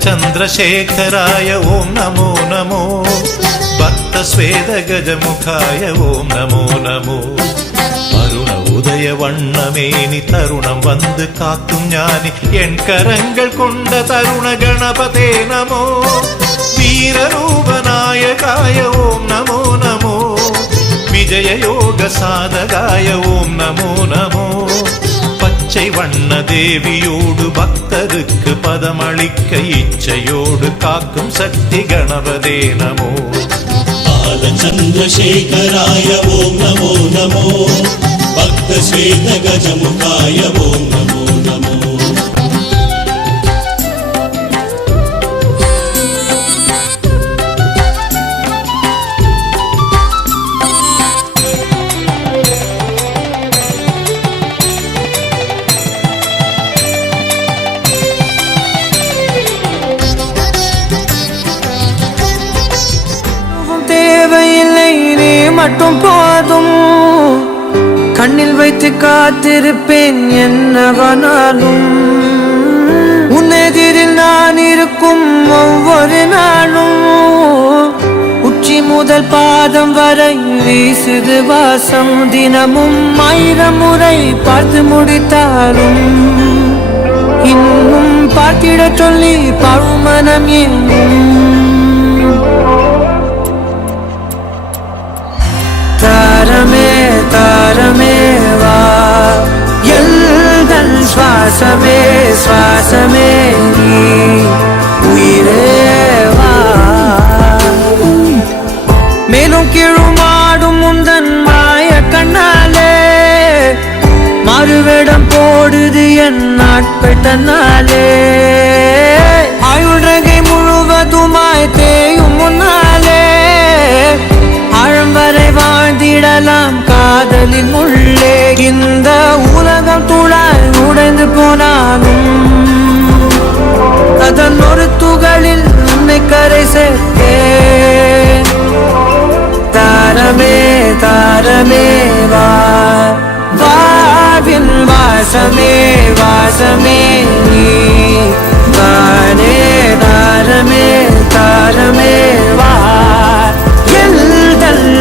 बालचन्द्रशेखराय ॐ नमो नमो भक्तस्वेदगजमुखाय ॐ नमो नमो அருண உதய வண்ணமேனி தருணம் வந்து காக்கும் ஞானி என் கரங்கள் கொண்ட தருண கணபதே நமோ வீரரூபநாயகாய ஓம் நமோ நமோ விஜய யோக சாதகாய ஓம் நமோ நமோ பச்சை வண்ண தேவியோடு பக்தருக்கு பதமளிக்க இச்சையோடு காக்கும் சக்தி கணபதே நமோ बालचन्द्रशेखराय ॐ नमो नमो भक्तश्वेतगजमुखाय ॐ नमो नमो மட்டும் போதும் கண்ணில் வைத்து காத்திருப்பேன் என்னவனாலும் உன்னெதிரில் நான் இருக்கும் ஒவ்வொரு நாளும் உச்சி முதல் பாதம் வரை வீசுது வாசம் தினமும் 1000 முறை பார்த்து முடித்தாலும் இன்னும் பார்த்திட சொல்லி பழுமனம் என்னும் தாரமே தாரமே வா எல்தன் சுவாசமே சுவாசமே நீ உயிரே வா மேலும் கீழுமாடும் முந்தன் மாய கண்ணாலே மறுவேடம் போடுது என் நாட்பெட்டனாலே ஆயுள்ரகை முழுவதுமாய் தேயும் முன்னாலே ஆழம் வரை வாழ்ந்திடலாம் காதலின் உள்ளே இந்த உலகம் துளாய் உடைந்து போனாலும் அதன் ஒரு துகளில் உன்னை கரை சேர்த்தேன் தாரமே தாரமே வா வாழ்வின் வாசமே வாசமே நீ தானே தாரமே தாரமே வா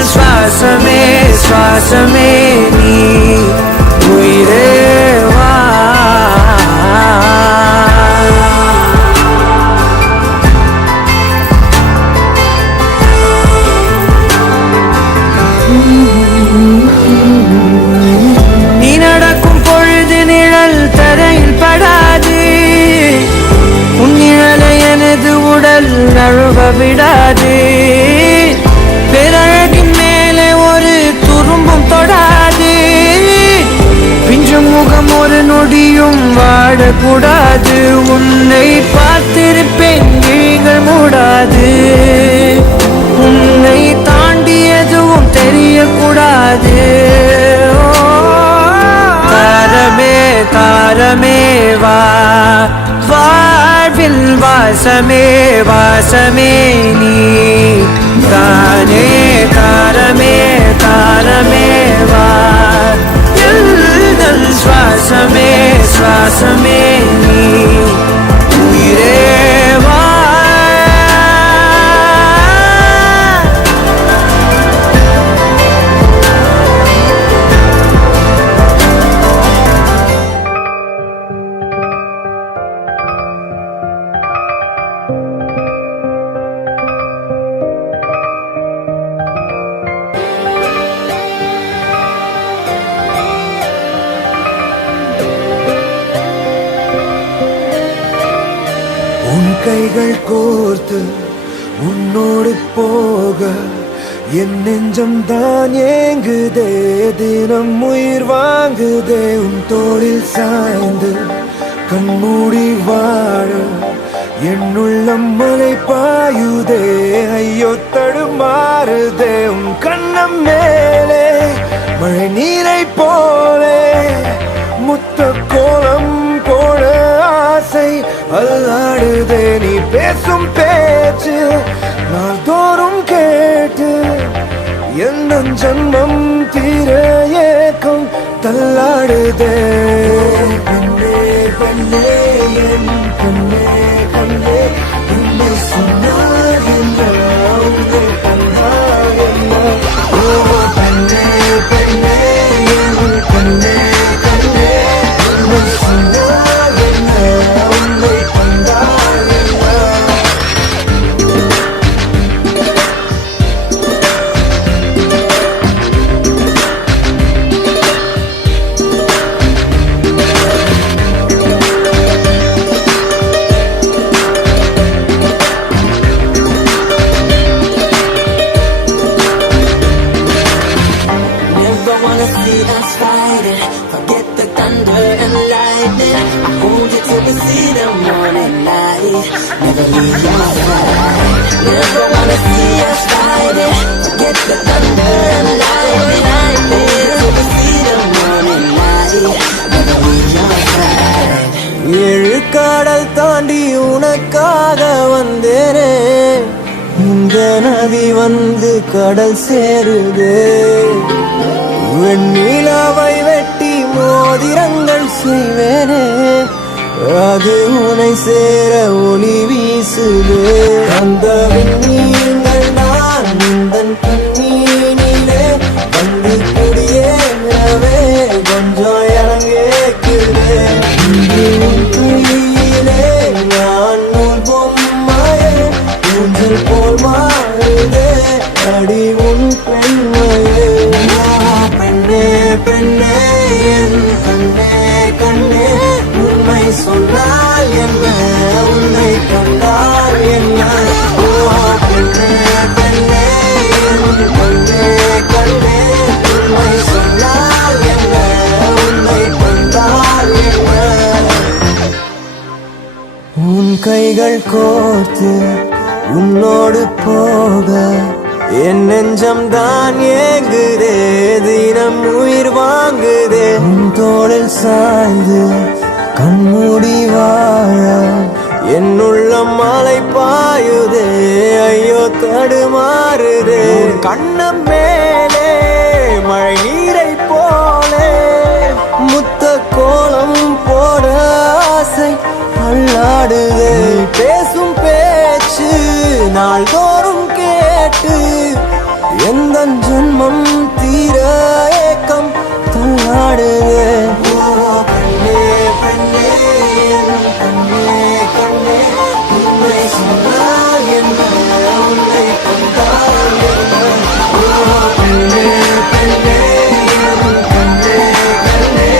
சுவாசமே சுவாசமே நீ உயிரே வா நீ நடக்கும் பொழுது நிழல் தரையில் படாது உன் நிழலை எனது உடல் நழுவ விடாது பேரழகின் மேலே ஒரு துரும்பும் தொடாது பிஞ்சு முகம் ஒரு நொடியும் வாடக்கூடாது உன்னை பார்த்திருப்பேன் விழிகள் மூடாது உன்னை தாண்டி எதுவும் தெரியக்கூடாது தாரமே தாரமே வா வாழ்வில் வாசமே வாசமே நீ தானே தாரமே தாரமே வா எல்தல் சுவாசமே சுவாசமே நீ உயிரே வா கைகள் கோர்த்து உன்னோடு போக என் நெஞ்சம் தான் ஏங்குதே தினம் உயிர் வாங்குதே உன் தோளில் சாய்ந்து கண்மூடி வாழ என்னுள்ளம் மலை பாயுதே ஐயோ தடுமாறுதே உன் கண்ணம் மேலே மழை நீரை போலே முத்த கோலம் போட ஆசை அல்லாடுதே நீ பேசும் பேச்சு நாள்தோறும் கேட்டு என் ஜன்மம் தீர ஏக்கம் தள்ளாடுதே கண்ணே கண்ணே என் கண்ணே கண்ணே morning light. Never leave your side. Never wanna see us fighting. Forget the thunder and lightning. Never see the morning light. Never leave your side. ஏழு கடல் தாண்டி உனக்காக வந்தேனே, இந்த நதி வந்து கடல் சேருதே. வெண்ணிலாவை வெட்டி மோதிரங்கள் செய்வேனே, அது உனை சேர ஒளி வீசுதே. அந்த விண்ணீர்கள் நான் உந்தன் கண்ணீனிலே வந்து குடியேறவே கொஞ்சம் இறங்கேக்குதே. கையிலே நான் நூல் பொம்மையே ஊஞ்சல் போல் மாறுதே அடி உன் பெண்மையே. பெண்ணே பெண்ணே என் கண்ணே கண்ணே, உண்மை சொன்னால் என்ன, உன்னை கண்டால் என்ன. பெண்ணே பெண்ணே என் கண்ணே கண்ணே, உண்மை சொன்னால் என்ன, உன்னை கண்டால் என்ன. உன் கைகள் கோர்த்து உன்னோடு போக என் நெஞ்சம் தான் ஏங்குதே, தினம் உயிர் வாங்குதே. உன் தோளில் சாய்ந்து கண்மூடி வாழ என் உள்ளம் மலை பாயுதே, ஐயோ தடுமாறுதே. கண்ணம் மேலே மழை நீரை போலே முத்த கோலம் போட ஆசை அல்லாடுதே. பேசும் பேச்சு நாள்தோறும் கேட்டு எந்த ஜென்மம் தீர ஏக்கம் தள்ளாடுதே. பெண்ணே பெண்ணே என் கண்ணே கண்ணே, உண்மை சொன்னால் என்ன, உன்னை கொண்டால் என்ன. பெண்ணே பெண்ணே என் கண்ணே கண்ணே,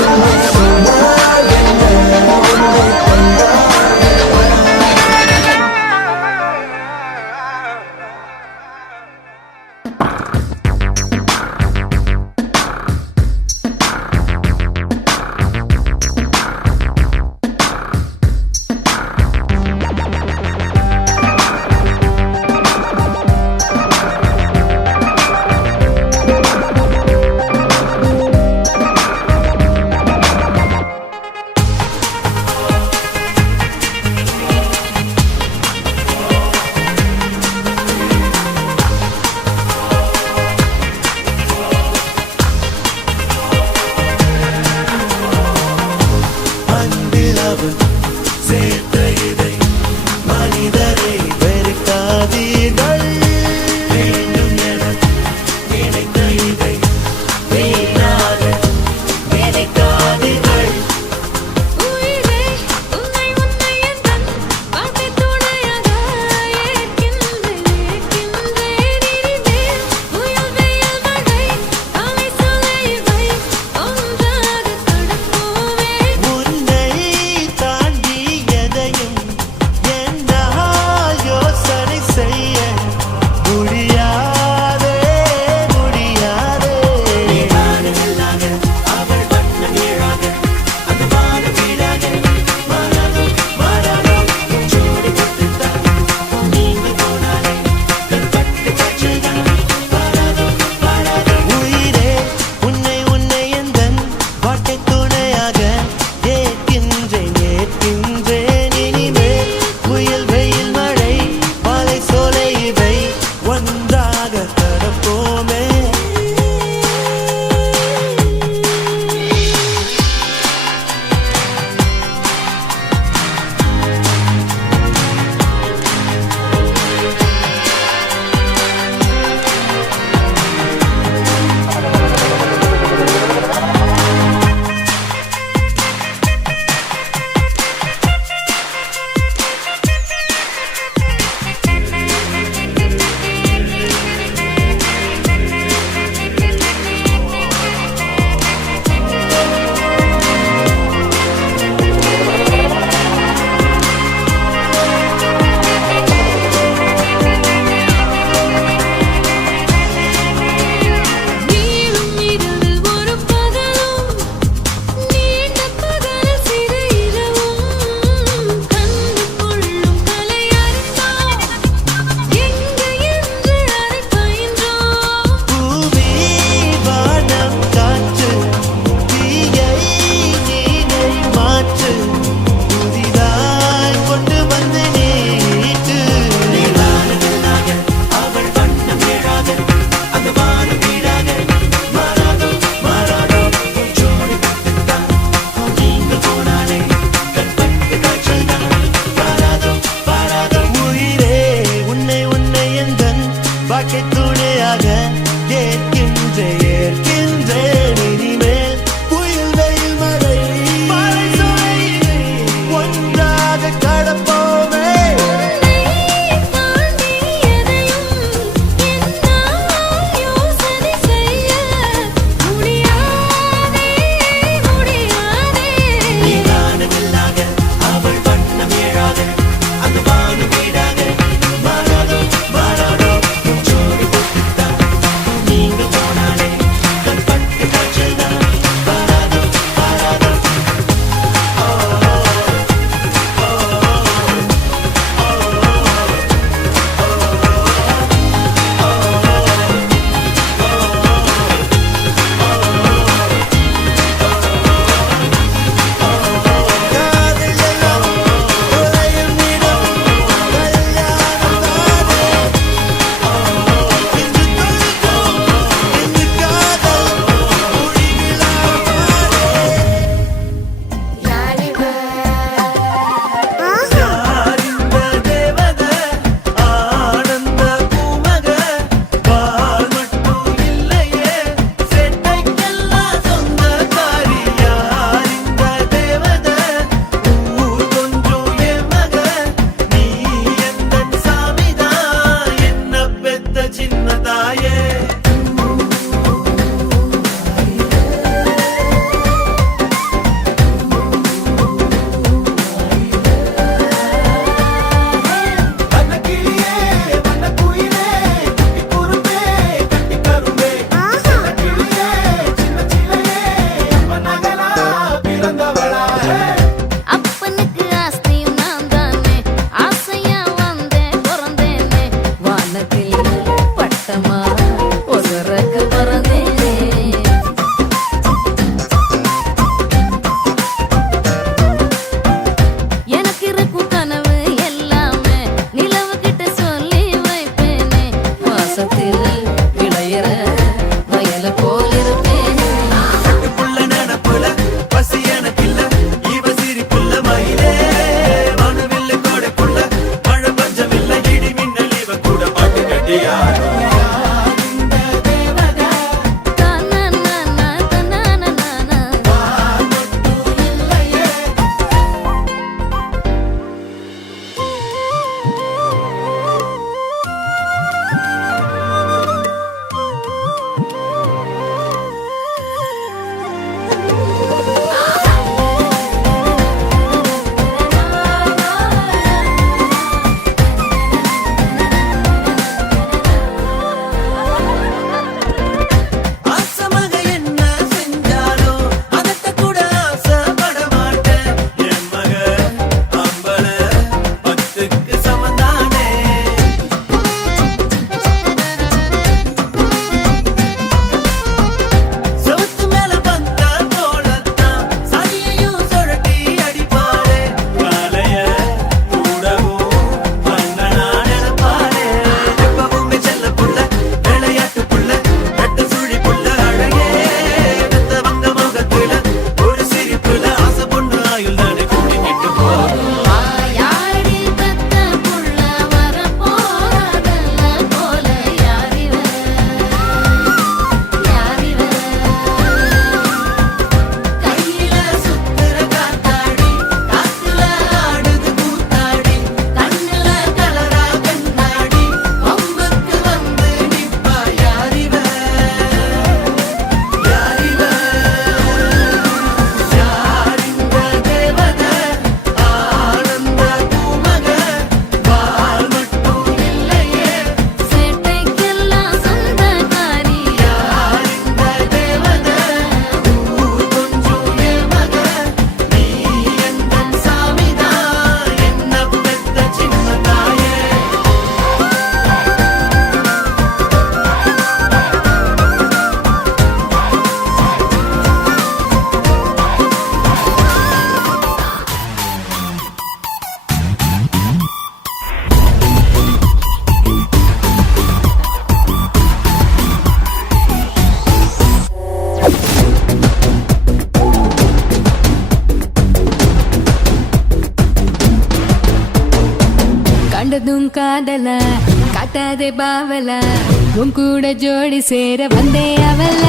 உண்மை சொன்னால் என்ன, உன்னை கொண்டால் என்ன. கண்டதும் காதல காட்டாதே பாவல உன் கூட ஜோடி சேர வந்தே அவல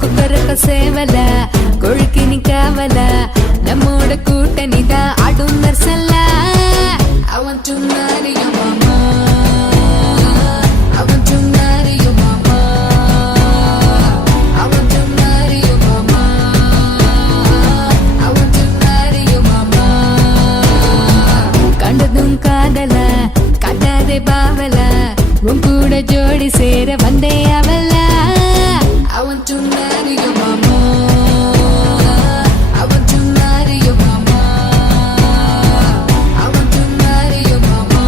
குக்கரக்க சேவல கொழுக்கி நிக்காவல நம்மோட கூட்டணி தான் ஆடும் நர்சல்ல I want to marry your mama I want to marry your mama I want to marry your mama I want to marry your mama கண்டதும் காதல காட்டாதே பாவல உன் கூட ஜோடி சேர வந்தே அவல I want to marry your mama I want to marry your mama I want to marry your mama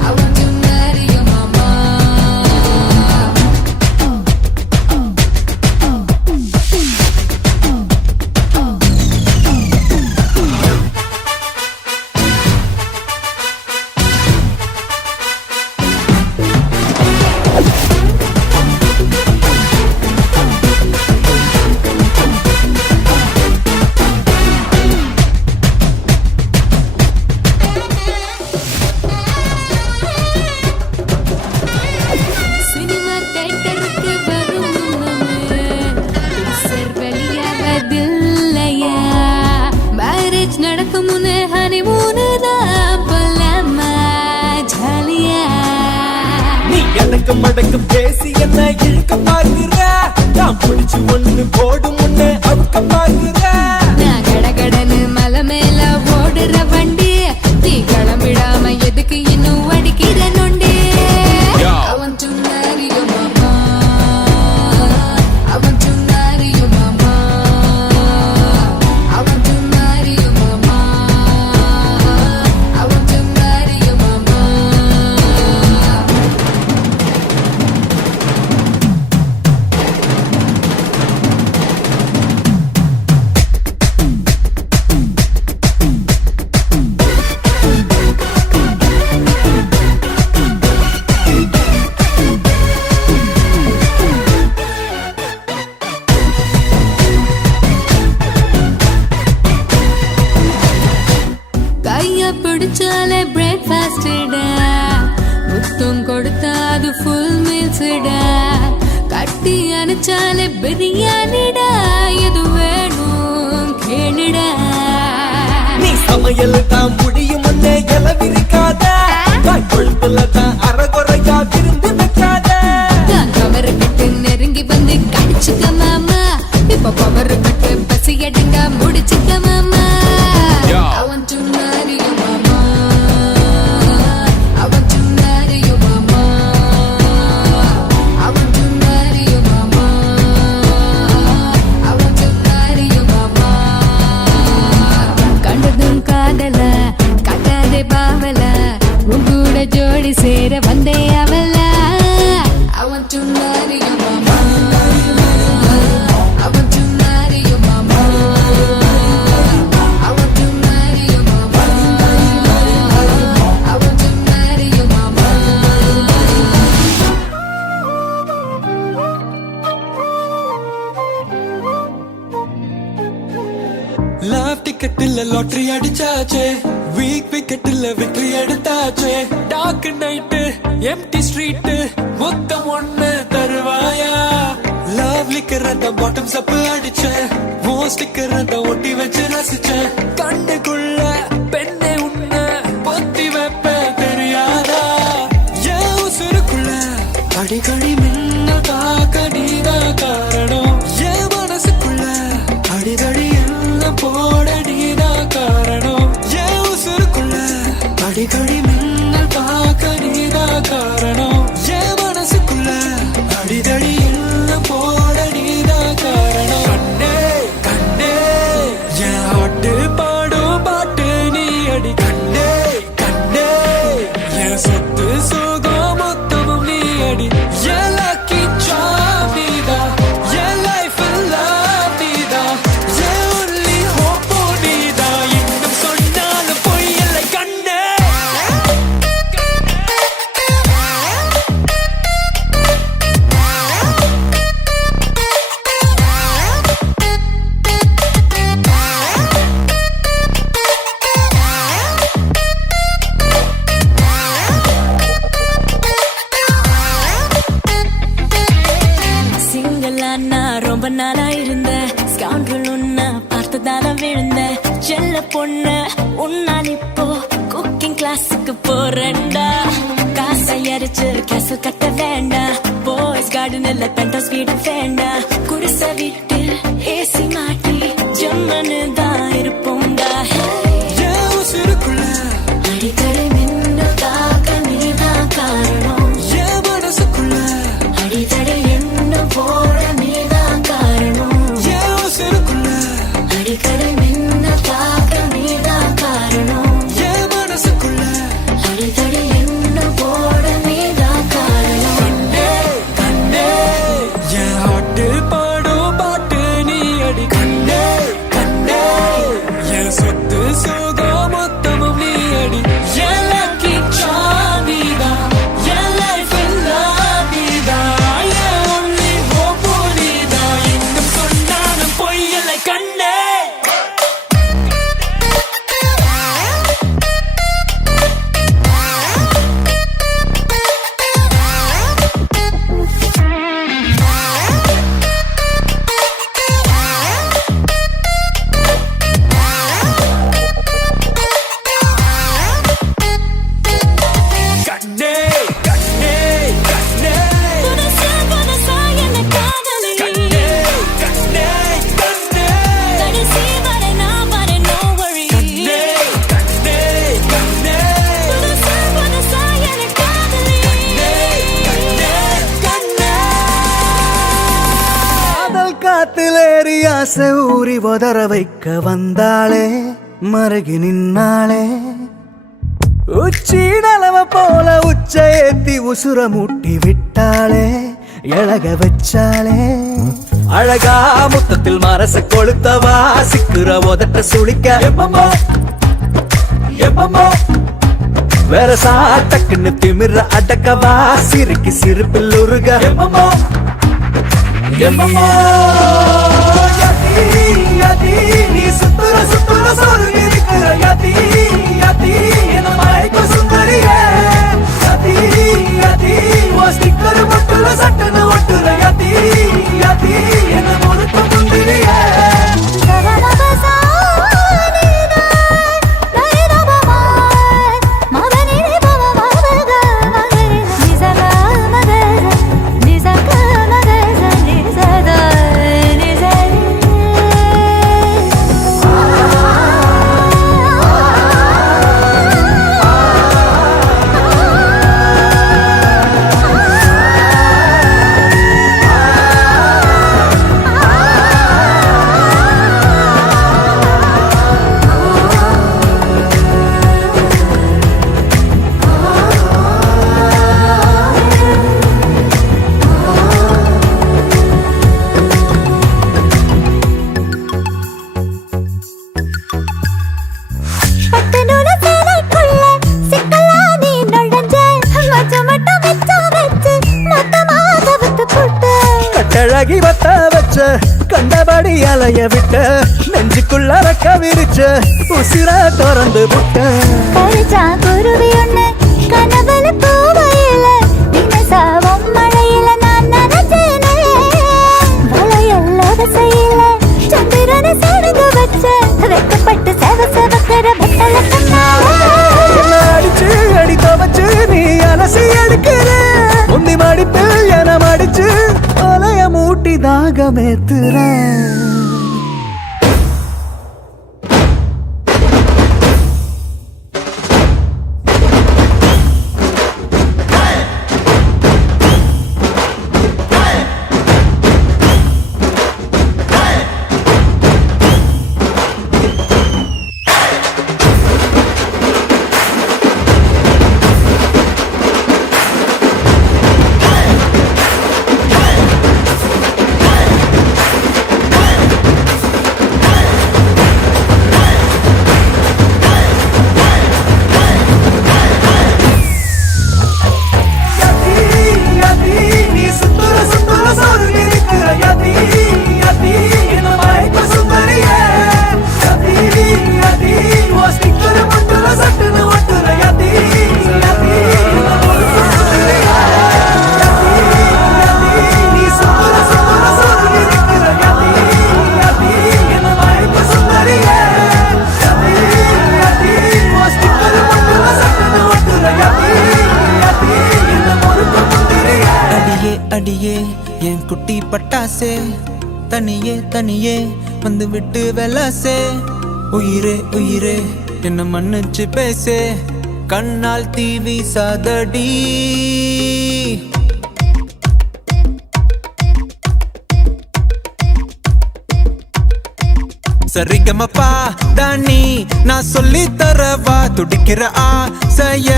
I want to marry your mama cinema தியேட்டருக்கு வரும் முன்னமே picture வெளியாவதில்லையா marriage நடக்கும் முன்னே ஹனிமூனு தான் போலாமா ஜாலியா நீ எனக்கு மடக்கு பேசி என்ன இழுக்க பாக்குற நான் பிடிச்சு ஒண்ணு போடும் முன்னே அவுக்க பாக்குற நான் கடகடன்னு மலை மேல ஓடுற வண்டி நீ கிளம்பிடாம எதுக்கு இன்னும் அடிக்கிற நொண்டி I want to marry your mama I want to marry your mama I want to marry your mama I want to marry your mama கைய பிடிச்சாலே பிரேக்ஃபாஸ்டா முத்தம் கொடுத்தா அது ஃபுல் மீல்ஸ்டா கட்டி அணைச்சாலே பிரியாணிடா எது வேணும் கேளுடா நீ சமையல் தான் முடியும் முன்னே இலவிருக்காத நான் கொழுப்புல தான் அறகுறையா விருந்து வைக்காத நான் கவரு கட்டு நெருங்கி வந்து கடிச்சுக்க மாமா இப்ப பவரு கட்டு பசி எடுங்க முடிச்சுக்க மாமா I want to marry your mama I want to marry your mama I want to marry your mama I want to marry your mama கண்டதும் காதல காட்டாதே பாவல உன் கூட ஜோடி சேர வந்தே அவல I want to marry your mama I want to marry your mama I want to marry your mama I want to marry your mama love டிக்கெட்ல lottery அடிச்சாச்சே week விக்கெட்ல victory எடுத்தாச்சே டார்க் நைட் எம்டி ஸ்ட்ரீட் மொத்தம் ஒண்ணு தருவாயா love liquor அந்த bottom சப்பு அடிச்சேன் மோஸ்டிக்கர் அந்த ஒட்டி வச்சு ரசிச்சேன் கண்ணுக்குள்ள பெண்ணை உன்ன பொத்தி வைப்ப தெரியாதா என் உசுருக்குள்ள அடிக்கடி மின்னல் தாக்க நீதான் காரணம் என் மனசுக்குள்ள அடிக்கடி என்ன போட நீதான் காரணம் என் உசுருக்குள்ள அடிக்கடி மின்னல் தாக்க நீதான் காரணம் என் மனசுக்குள்ள அடிக்கடி என்ன போட நீதான் காரணம் கண்ணே கண்ணே என் ஹாட்டு பாடும் பாட்டு நீ அடி கண்ணே கண்ணே என் சொத்து சுகம் மொத்தமும் நீ அடி என் lucky charm நீதான் என் life in love நீதான் என் only hope நீதான் இன்னும் சொன்னாலும் பொய் இல்லை கண்ணே நானா இருந்த ஸ்கவுண்டல் உன்ன பார்த்துதான விழுந்த செல்ல பொண்ணு உன்னால் இப்போ குக்கிங் கிளாஸுக்கு போறேன்டா காசை அரிச்சு கேசு கட்ட வேண்டாம் பாய்ஸ் கார்டன் இல்ல பென்டோஸ் வீடு வேண்டாம் குடிசை வீட்டு ஏசி மாட்டி ஜம்மனு தான் இருப்போம்டா என் உசுருக்குள்ள அடிக்கடி மின்னதாக நீதான் காரணம் என் மனசுக்குள்ள அடித்தடி என்ன போட நீதான் காரணம் என் உசுருக்குள்ள அடிக்கடி மின்னதாக நீதான் காரணம் என் மனசுக்குள்ள அடித்தடி என்ன போட நீதான் காரணம் கண்ணே என் ஹாட்டு பாடும் பாட்டு நீ அடி கண்ணே கண்ணே என் சொத்து சுகம் மொத்தமும் நீ அடி என் lucky charm நீதான் என் life எல்லாம் நீதான் என் only hope நீதான் இன்னும் சொன்னாலும் பொய்யலை கண்ணே கண்ணே கண்ணே கண்ணே புதுசா புதுசா என்ன காதலி கண்ணே கண்ணே கண்ணே கடைசி வரை நான் வரேன் no worry கண்ணே கண்ணே கண்ணே புதுசா புதுசா என்ன காதலி காதல் காத்திலேறி ஆசை ஊறி உதற வைக்க வந்தாளே மருகி நின்னாளே உச்சி நலவ போல உச்ச ஏத்தி உசுர மூட்டி விட்டாளே எழக வச்சாளே அழகா முத்தத்தில் மனச கொளுத்தவா சிக்குற உதட்ட சுளிக்க எப்பமோ எப்பமோ வேற சாட்டக்குன்னு திமிர அடக்கவா சிரிக்கு சிரிப்பில் உருக எப்பமோ எப்பமோ யதி யதி நீ சுத்துற சுத்துற சொருகி இருக்கிற யதி யதி என்ன மயக்க சுந்தரியே யதி யதி ஓ ஸ்டிக்கர் பொட்டுல சட்டன ஒட்டுற யதி யதி என்ன முழுக்க முந்திரியே கட்டழகி வத்த வச்ச கண்டபடி அலைய விட்ட நெஞ்சுக்குள்ள ரக்க விரிச்ச உசிர திறந்து விட்ட குருவி ஒண்ணு கனவுல போவையில தினசாவும் மழையில நான் நினைச்சேனே வளையல்லாத செய்யல சந்திரனை சேர்ந்து வச்ச வெக்கப்பட்டு செவ செவக்கிற வெட்டல என்ன அடிச்சு அடி துவச்சு நீ அலசி எடுக்கிற உந்தி மடிப்பில் என மடிச்சு அலைய மூட்டி தாகமேத்துற என் குட்டி பட்டாசே தனியே தனியே வந்து விட்டு வெலாசே உயிரே உயிரே என்ன மன்னிச்சு பேசே கண்ணால் தீவி சாதடி சரிகமப்பா தானி நான் சொல்லி தரவா துடிக்கிற ஆசைய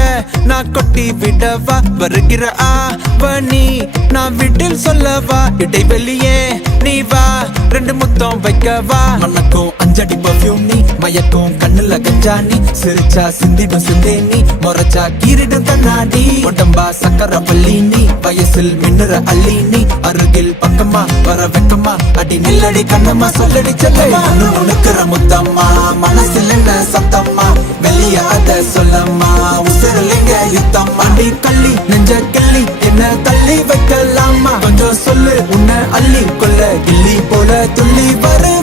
நான் கொட்டி விடவா வருகிற ஆவணி நான் வீட்டில் சொல்லவா இடைவெளியே நீ வா ரெண்டு முத்தம் வைக்கவா மனக்கும் அஞ்சடி பர்ஃபியூம் நீ மயக்கும் கண்ணுல கஞ்சா நீ சிரிச்சா சிந்திடும் சிந்தே நீ முறைச்சா கீரிடும் கண்ணாடி உடம்பா சக்கர பள்ளி நீ வயசில் மின்னுற அள்ளி நீ அருகில் பக்கமா வர வெக்கமா அடி நில்லடி கண்ணம்மா சொல்லடி செல்லமா உனக்குற முத்தம்மா மனசில் என்ன சத்தம்மா வெளியாத சொல்லம்மா உசிரலிங்க யுத்தம் அடி கள்ளி நெஞ்ச கிள்ளி என்ன தள்ளி வைக்கலாமா கொஞ்சம் சொல்லு உன்னை அள்ளி கொள்ள கிள்ளி போல துள்ளி வருவேன்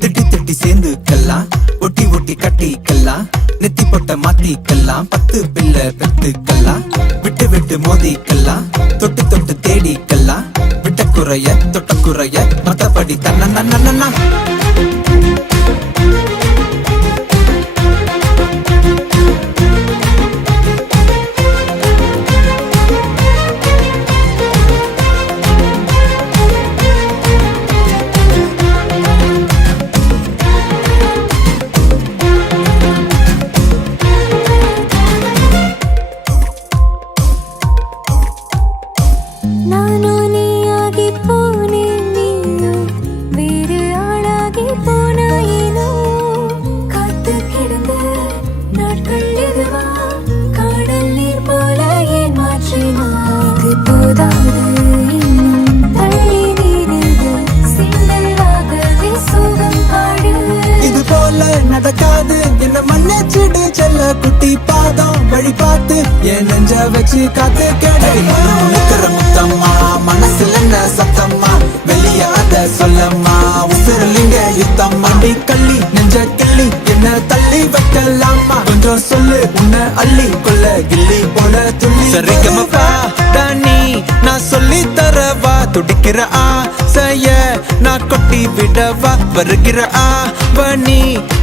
திட்டி திட்டி சேர்ந்துக்கலாம் ஒட்டி ஒட்டி கட்டிக்கலாம் நெத்தி பொட்ட மாத்திக்கலாம் 10 பிள்ளை பெத்துக்கலாம் விட்டு விட்டு மோதிக்கலாம் தொட்டு தொட்டு தேடிக்கலாம் விட்ட குறைய தொட்ட குறைய மத்தபடி தன்னா ನಾನು ನೀಯಾಗಿ ಪೋನೆ ನೀನು ಬೇರೆ ஆளாகி போனாயினோ காத்து கிடந்த நாட்கள் இதுவா காடல் நீர் போல ஏன் மாற்றினா இது போதாது இன்னும் தள்ளி நீரிது சிந்தலாகவே சுகம் பாடு இது போல நடக்காது என்ன மன்னிச்சிடு செல்ல குட்டி பாதம் வழி பார்த்து என் நெஞ்ச வச்சு காத்து கேடுக்கிற முத்தம்மா மனசுல என்ன சத்தம்மா வெளியாத சொல்லம்மா உசிரலிங்க யுத்தம் அடி கள்ளி நெஞ்ச கிள்ளி என்ன தள்ளி வைக்கலாமா கொஞ்சம் சொல்லு உன்னை அள்ளி கொள்ள கிள்ளி போல துள்ளி சரிகமப்பா தானி நான் சொல்லி தரவா துடிக்கிற ஆசைய நான் கொட்டி விடவா வருகிற ஆவணி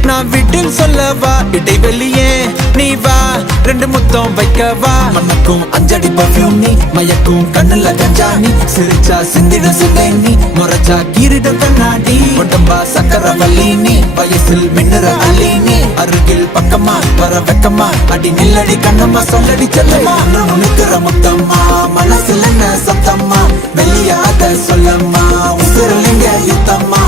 நான் வீட்டில் சொல்லவா இடைவெளியே நீ வா ரெண்டு முத்தம் வைக்கவா மனக்கும் அஞ்சடி பர்ஃபியூம் நீ மயக்கும் கண்ணுல கஞ்சா நீ சிரிச்சா சிந்திடும் சிந்தை நீ முறைச்சா கீரிடும் கண்ணாடி உடம்பா சக்கர வள்ளி நீ வயசில் மின்னுற அள்ளி நீ அருகில் பக்கமா வர வெக்கமா அடி நில்லடி கண்ணம்மா சொல்லடி செல்லமா உனக்குற முத்தம்மா மனசுல என்ன சத்தம்மா வெளியாத சொல்லம்மா உசிரலிங்க யுத்தம்மா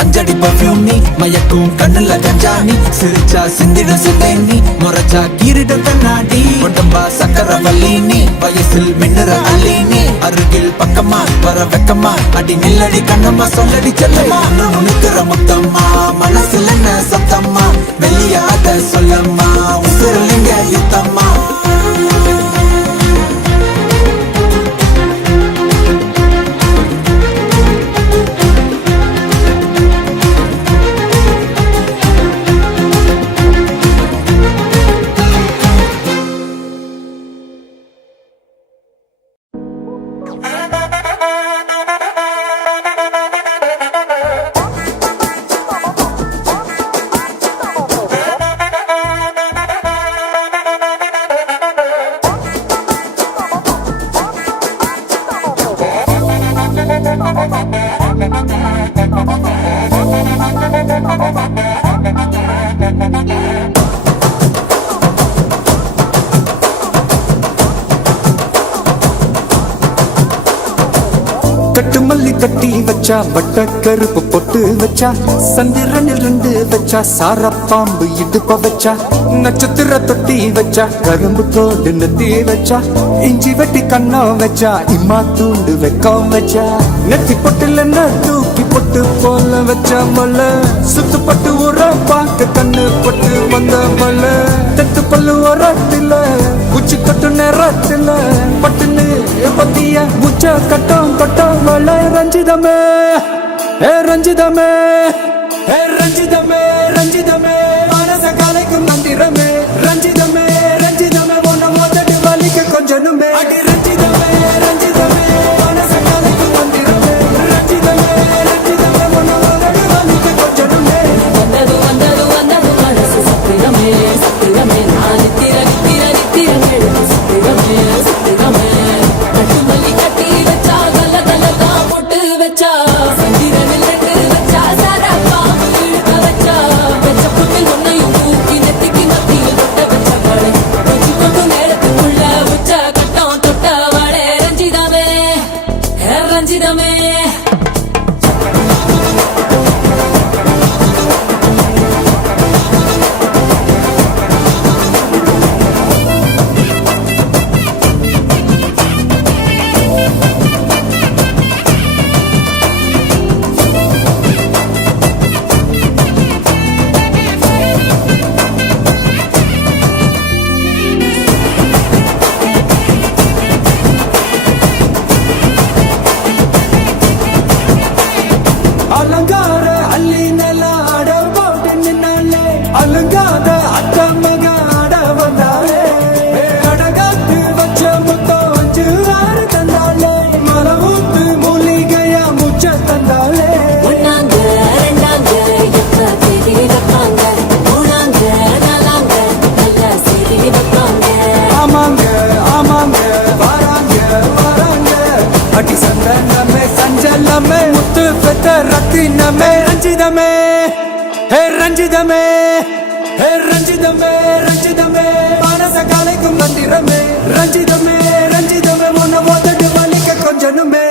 அஞ்சடி பர்ஃபியூம் நீ மயக்கும் கண்ணுல கஞ்சா நீ சிரிச்சா சிந்திடும் சிந்தை நீ முறைச்சா கீரிடும் கண்ணாடி உடம்பா சக்கர வள்ளி நீ வயசில் மின்னுற அள்ளி நீ அருகில் பக்கமா வர வெக்கமா அடி நில்லடி கண்ணம்மா சொல்லடி செல்லமா உனக்குற முத்தம்மா மனசுல என்ன சத்தம்மா வெளியாத சொல்லம்மா உசிரலிங்க யுத்தம்மா கட்டு மல்லி கட்டி வச்சா வட்ட கருப்பு பொட்டு வச்சா சந்திரனில் 2 வச்சா சார பாம்பு இடுப்ப வச்சா நட்சத்திர தொட்டி வச்சா கரும்பு தோடு நெத்தி வச்சா இஞ்சி வெட்டி கண்ணம் வச்சா இம்மா தூண்டு வெக்கம் வச்சா நெத்தி பொட்டுல தூக்கி பொட்டு போல வச்சா மல்ல சுத்து பட்டு உர பார்க்க கண்ணு பட்டு வந்த மல்ல தெத்து பல்லு உரத்துல உச்சி கட்டு நேரத்துல பட்டுன்னு பத்திய உச்ச கட்டம் கட்டம் மல்ல ரஞ்சிதமே ஏ ரஞ்சிதமே ஏ ரஞ்சிதமே ரஞ்சிதமே மனச கலைக்கும் மந்திரமே ரஞ்சிதமே ரஞ்சிதமே ஒன்ன மோதடி வலிக்க கொஞ்சனுமே அடி ரஞ்சிதமே ரஞ்சிதமே மனச கலைக்கும் மந்திரமே ரஞ்சிதமே ரஞ்சிதமே ஒன்ன மோதடி வலிக்க கொஞ்சனுமே வந்தது வந்தது வந்தது மனசு சத்திரமே சத்திரமே நான் நித்திர நித்திர நித்திர கேளு சத்திரமே சத்திரமே கட்டுமல்லி கட்டி வச்சா கல்ல கல்ல தான் போட்டு வச்சா சந்திரனில் 2 வச்சா சாரா பாம்பு இழுக்க வச்சா வெச்ச புட்டு ஒன்னையும் தூக்கி நெத்திக்கு மத்தியில் தொட்ட வச்ச வாழை கொஞ்சி கொண்டு நேரத்துக்குள்ள உச்ச கட்டம் தொட்ட வாழை ரஞ்சிதமே ரஞ்சிதமே அலங்கார அள்ளி நில ஆட போட்டு நின்னாலே அலங்கார அத்த மக ஆட வந்தாலே அடகாத்து வச்ச முத்தம் 5 தந்தாலே மரவூத்து மூலிகையா முச்ச தந்தாலே ஒன்னாங்க ரெண்டாங்க எப்ப தேதி வைப்பாங்க மூணாங்க நாலாங்க நல்ல செய்தி வைப்பாங்க ஆமாங்க ஆமாங்க வராங்க வராங்க அடி சந்தனமே சஞ்சலமே முத்து பெத்த ரத்தினமே ரஞ்சிதமே ஹே ரஞ்சிதமே ஹே ரஞ்சிதமே ரஞ்சிதமே மனச கலைக்கும் மந்திரமே ரஞ்சிதமே ரஞ்சிதமே ஒன்ன மோதடி வலிக்க கொஞ்சனுமே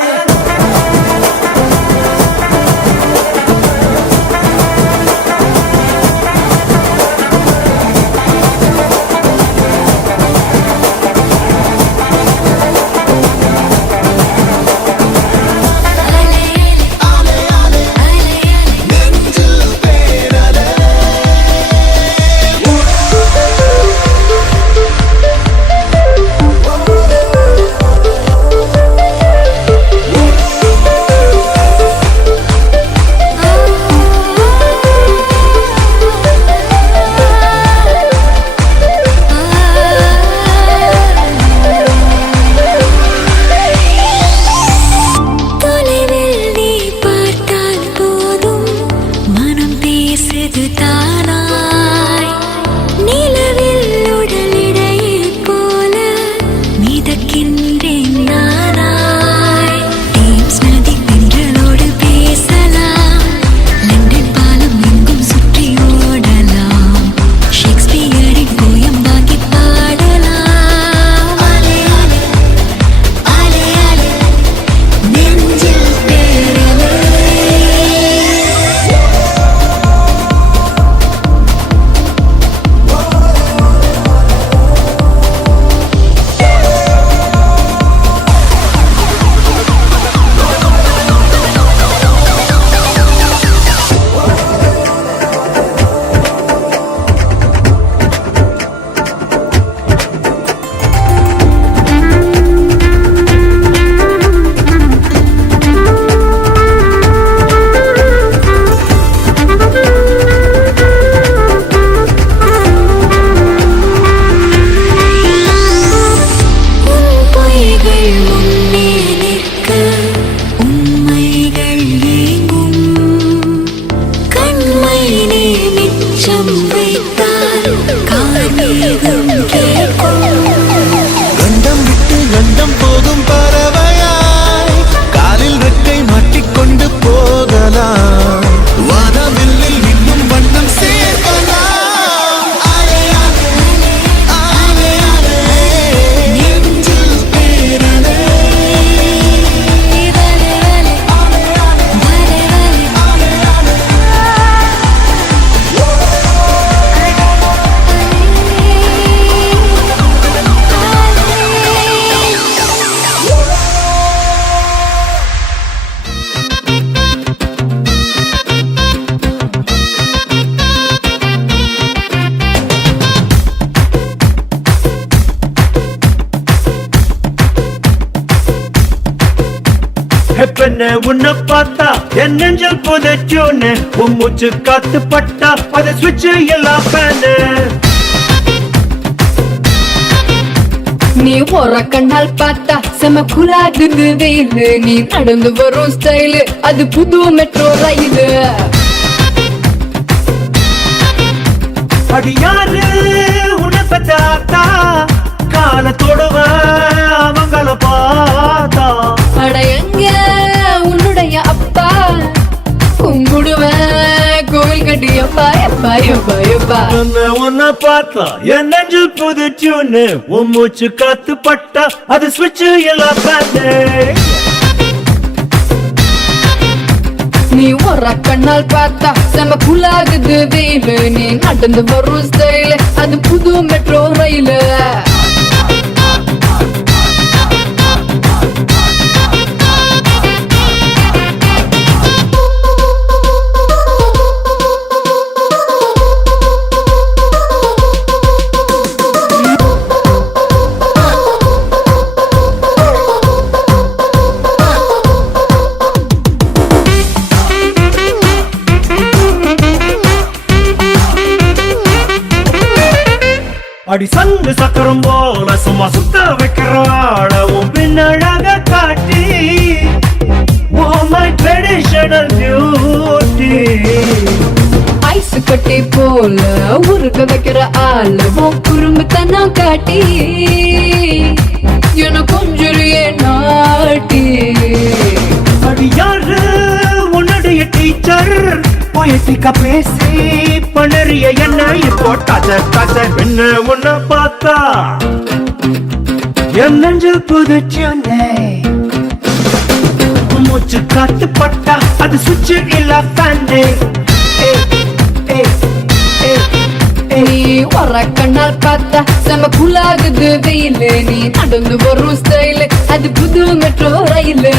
பெண்ணே உன்னை பார்த்தா என் நெஞ்சல் புதைச்சோன்னு உன் மூச்சு காத்து பட்டா அதை சுவிட்ச் எல்லாம் ஃபேனு நீ ஒரு கண்ணால் பார்த்தா செம குலாகுது வெயிலு நீ நடந்து வரும் ஸ்டைலு அது புது மெட்ரோ ரயிலு அடி யாரு உன்னை பத்தாத்தா காலத்தோடுவ அவங்கள பார்த்தா அட எங்க உன்னுடைய அப்பா கும்பிடுவேன் கோவில் கட்டி எப்பா எப்பா எப்பா எப்பா உன்னை பார்த்தா என் நெஞ்சில் புதுச்சுன்னு உன் மூச்சு காத்து பட்டா அது சுவிட்ச் எல்லாம் ஃபேனு நீ ஒரு கண்ணால் பார்த்தா செம குலாகுது வெயிலு நீ நடந்து வரும் ஸ்டைலு அது புது மெட்ரோ ரயிலு அடி சங்கு சக்கரம் போல சும்மா சுத்த வைக்கிறாள உன் பின்னழக காட்டி Oh my traditional beauty ice கட்டி போல உருக்க வைக்கிற ஆளு உன் குறும்புத்தனம் காட்டி என கொஞ்சுறியே நாட்டி அடி யாரு உன்னுடைய டீச்சர் பொயட்டிக்கா பேசி பண்ணறிய என்ன இப்போ கச என்ன உன்னை பார்த்தா என் நெஞ்சில் புதுச்சுனே மூச்சு காத்து பட்டா அது சுவிட்ச் இல்ல ஃபேனு நீ ஒரு கண்ணால் பார்த்தா செம குலாகுது வெயிலு நீ நடந்து வரும் ஸ்டைலு அது புது மெட்ரோ ரயிலு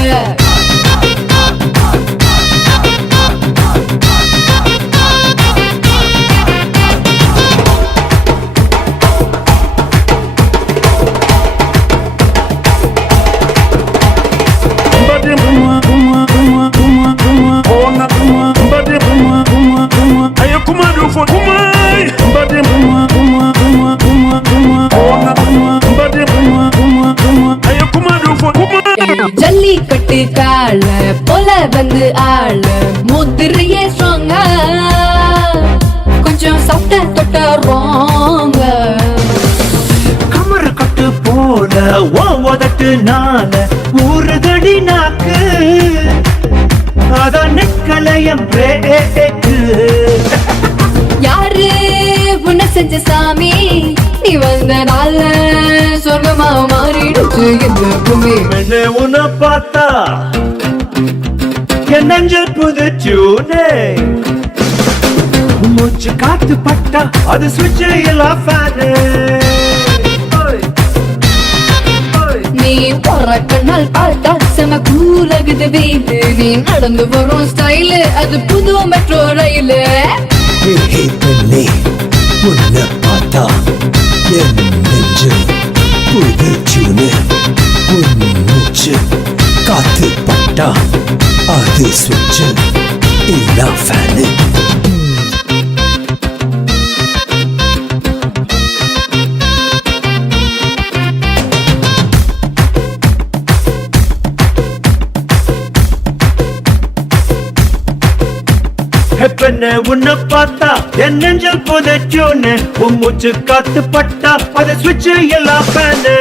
ஜல்லிக்கட்டு கால போல வந்து ஆள முதிரையே ஸ்ட்ராங்கா கொஞ்சம் சாப்பிட்ட தொட்ட ரோங்க கமர் கட்டு போல ஓதட்டு நால ஊறுதடி நாக்கு அதான் நெக்கலையம் பிரேக்கு யாரு உன்னை செஞ்ச சாமி நீ வந்த நாள் சொர்க்கமா மாறிடுச்சு இந்த பூமி என்ன உன்னை பார்த்தா என் நெஞ்சல் புதுச்சூனே மூச்சு காத்து பட்டா அது சுவிட்ச் எல்லாம் ஃபேனு நீ ஒரு கண்ணால் பார்த்தா செம கூலகுது வெயிலு நீ நடந்து வரும் ஸ்டைலு அது புது மெட்ரோ ரயிலு பெண்ணே உன்னை பார்த்தா என் நெஞ்சு புதுச்சுன்னு உன் மூச்சு காத்து பட்டா அது சுவிட்ச் இல்ல ஃபேனு பெண்ணே உன்னை பார்த்தா என் நெஞ்சல் புதைச்சோன்னு உன் மூச்சு காத்து பட்டா அதை சுவிட்ச் எல்லாம் ஃபேனு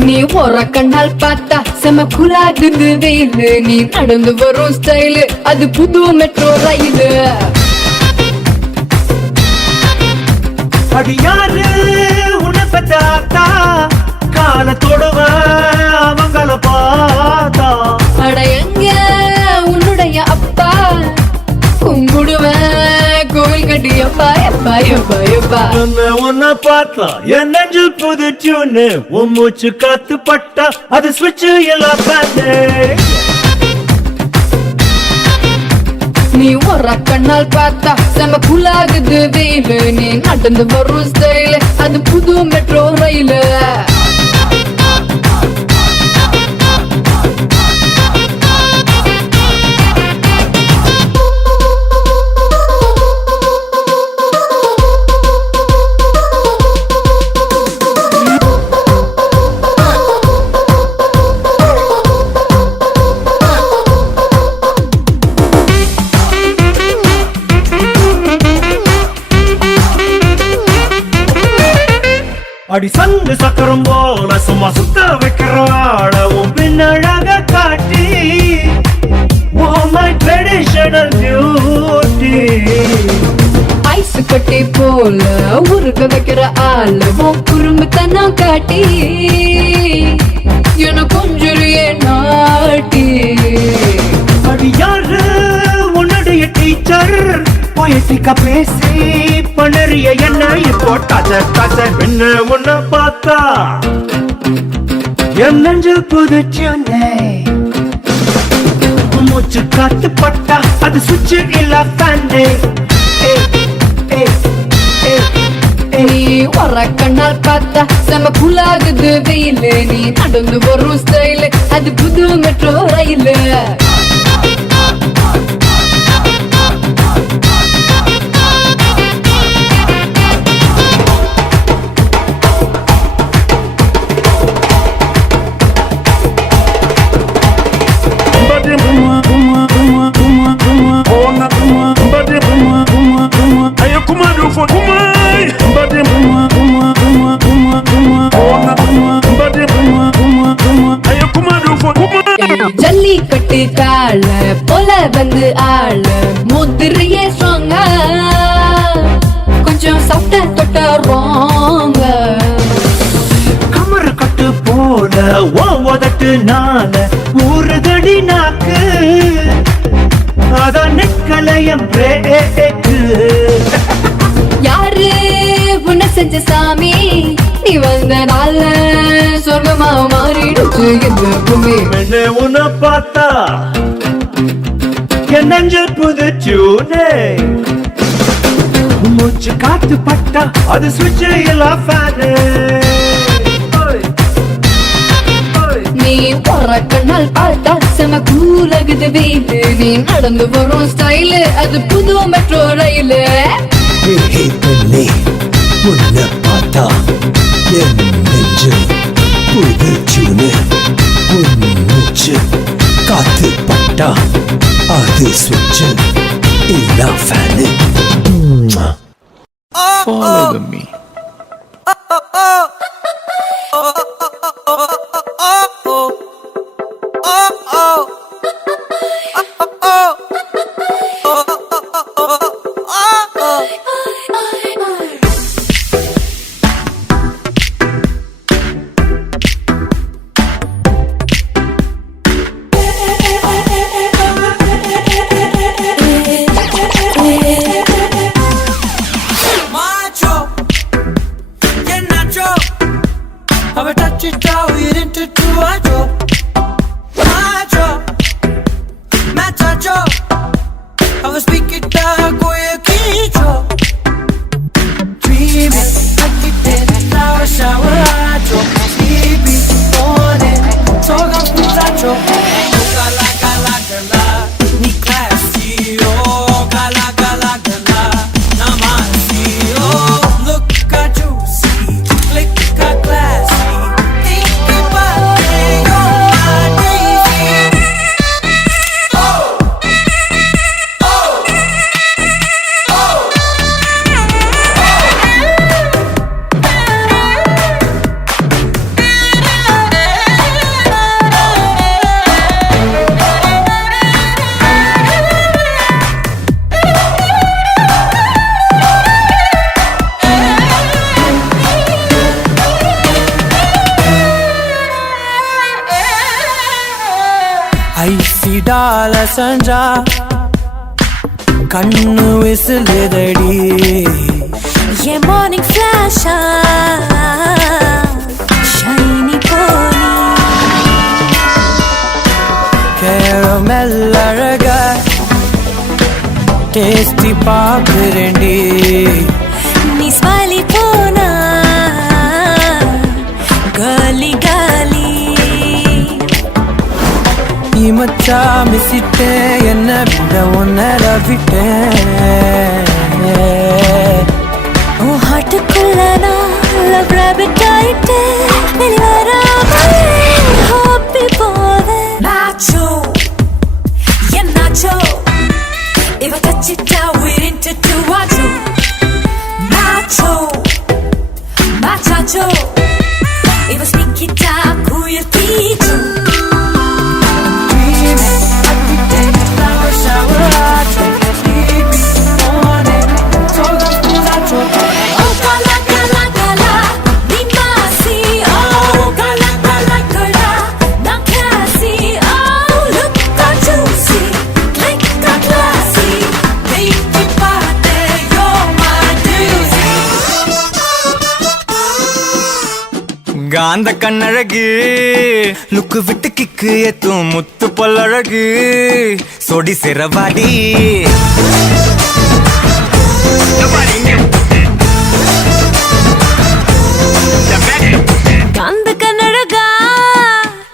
நீ ஒரு கண்ணால் பார்த்தா செம குலாகுது வெயிலு நீ நடந்து வரும் ஸ்டைலு அது புது மெட்ரோ ரயிலு அடி யாரு உன்னை பத்தாத்தா காலத்தோடுவ அவங்கள பார்த்தா அட எங்க உன்னுடைய அப்பா கும்பிடுவேன் கோவில் கட்டி எப்பா எப்பா எப்பா எப்பா உன்னை பார்த்தா என் நெஞ்சில் புதுச்சுன்னு உன் மூச்சு காத்து பட்டா அது சுவிட்ச் எல்லாம் ஃபேனு நீ ஒரு கண்ணால் பார்த்தா செம குலாகுது வெயிலு நீ நடந்து வரும் ஸ்டைலு அது புது மெட்ரோ ரயிலு போல சும்மா சுத்த வைக்கிற ஆளவும் பின்னழக காட்டி Oh my traditional beauty ice கட்டி போல உருக வைக்கிற ஆளு குறும்புத்தனம் காட்டி என கொஞ்சுறியே நாட்டி அடியாரு உன்னுடைய டீச்சர் பொயட்டிக்கா பேசி பண்ணறிய என்ன இப்போ கச என்ன உன்ன பார்த்தா என் நெஞ்சில் புதுச்சுனே மூச்சு காத்து பட்டா அது சுவிட்ச் இல்ல ஃபேண்டே நீ வர கண்ணால் பார்த்தா செம குலாகுது வெயிலு நீ நடந்து வரும் ஸ்டைலு அது புது மெட்ரோ ரயிலு ஜல்லிக்கட்டு கால போல வந்து ஆள முதிரையே ஸ்ட்ராங்கா கொஞ்சம் சாப்பிட்ட தொட்ட ரோங்க கமர் கட்டு போல ஓதட்டு நால ஊறுதடி நாக்கு அதான் நெக்கலையம் பிரேக்கு யாரு உன்ன செஞ்ச சாமி நீ வந்த நாள்ல சொர்க்கமா மாறிடுச்சு இந்த பூமி என்ன உன்னை பார்த்தா என் நெஞ்சில் புதுச்சூனே மூச்சு காத்து பட்டா அது சுவிட்ச் இல்ல ஃபேனே நீ போற கண்ணால் பார்த்தா செம கூலகுது வெயிலு நீ நடந்து வரும் ஸ்டைலு அது புது மெட்ரோ ரயிலு பெண்ணே உன்னை பார்த்தா என் நெஞ்சு புதுச்சுன்னு உன் மூச்சு காத்து பட்டா அது சுவிட்ச் இல்ல ஃபேனு Follow me. ஐசிடால சஞ்சா கண்ணு விசிலுதடி என் மார்னிங் ஃபிளாஷா ஷைனி போனி கேரமெல் அழக டேஸ்டி பாக்குறேன்டி நீ ஸ்மைலி போனா காலி காலி மச்சா மிசிட்டேன் என்ன விட உன்னை ரவிட்டேன் உன் ஹார்ட்டுக்குள்ள நான் லவ் ராபிட் ஆயிட்டேன் வெளிவராமலே ஹாப்பி போவேன் நாச்சோ என் நாச்சோ இவ தச்சிட்டா உயிரின்ட்டு டுவாச்சோ நாச்சோ மாச்சாச்சோ இவ காந்த கண்ணழகு லுக்கு விட்டு கிக்கு ஏத்தும் முத்து பொல்லழகு சொடி சிறவாடி காந்த கண்ணழகா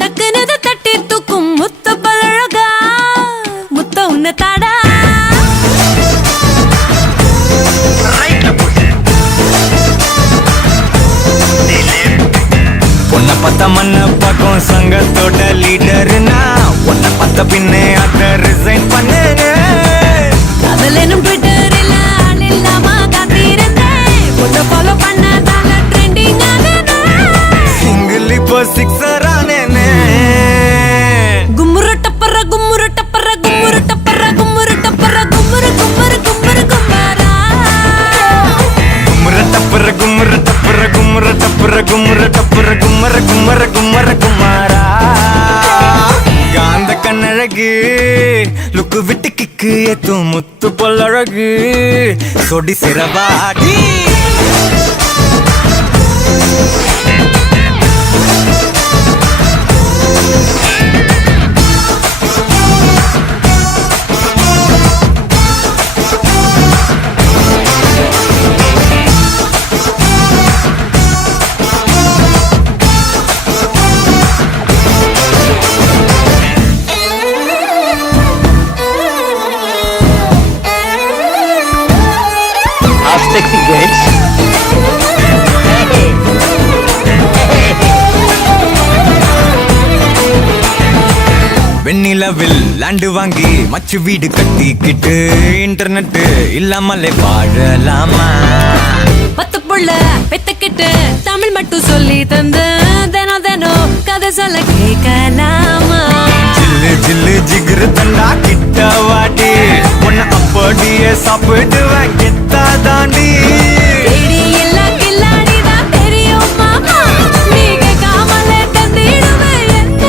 டக்குனது தட்டி தூக்கும் முத்த பழகா முத்த உன்ன தாடா பொண்ண பத்த மண்ண பக்கம் சங்கத்தோட லீடர்னா உன்னை பத்த பின்னே அத ரிசைன் பண்ணுங்க அதுலனும் ட்விட்டரில் ஆள் இல்லாம காத்திருந்தேன் உன்னை ஃபாலோ பண்ணதால ட்ரெண்டிங் சிங்கிள் இப்போ சிக்ஸர் ஆனேனே கும்முரு டப்பர கும்முரு டப்பர கும்முரு டப்பர கும்முரு டப்பர கும்முரு கும்முரு கும்முரு கும்மாரா கும்முற டப்பர கும்முற டப்பர கும்முற டப்பர கும்முற டப்பர கும்மர கும்மர கும்மர குமாரா காந்த கண்ணழகு லுக்கு விட்டு கிக்கு ஏத்தும் முத்து பொல்லழகு சொடி சிறவாடி sexy girls. வெண்ணிலவில் லேண்டு வாங்கி மச்சு வீடு கட்டிக்கிட்டு இன்டர்நெட் இல்லாமலே வாழலாமா பத்து புள்ள பெத்துக்கிட்டு தமிழ் மட்டும் சொல்லி தந்து தினம் தினம் கதை சொல்ல கேட்கலாமா ஜில்லு ஜில்லு ஜிகிரு தண்டா கிட்ட வாடி உன்னை அப்படியே சாப்பிடுவேன் கெத்தா தாண்டி தேடி எல்லா கில்லாடிதான் தெரியும் மாமா நீ கேட்காமலே தந்திடுவேன் என்ன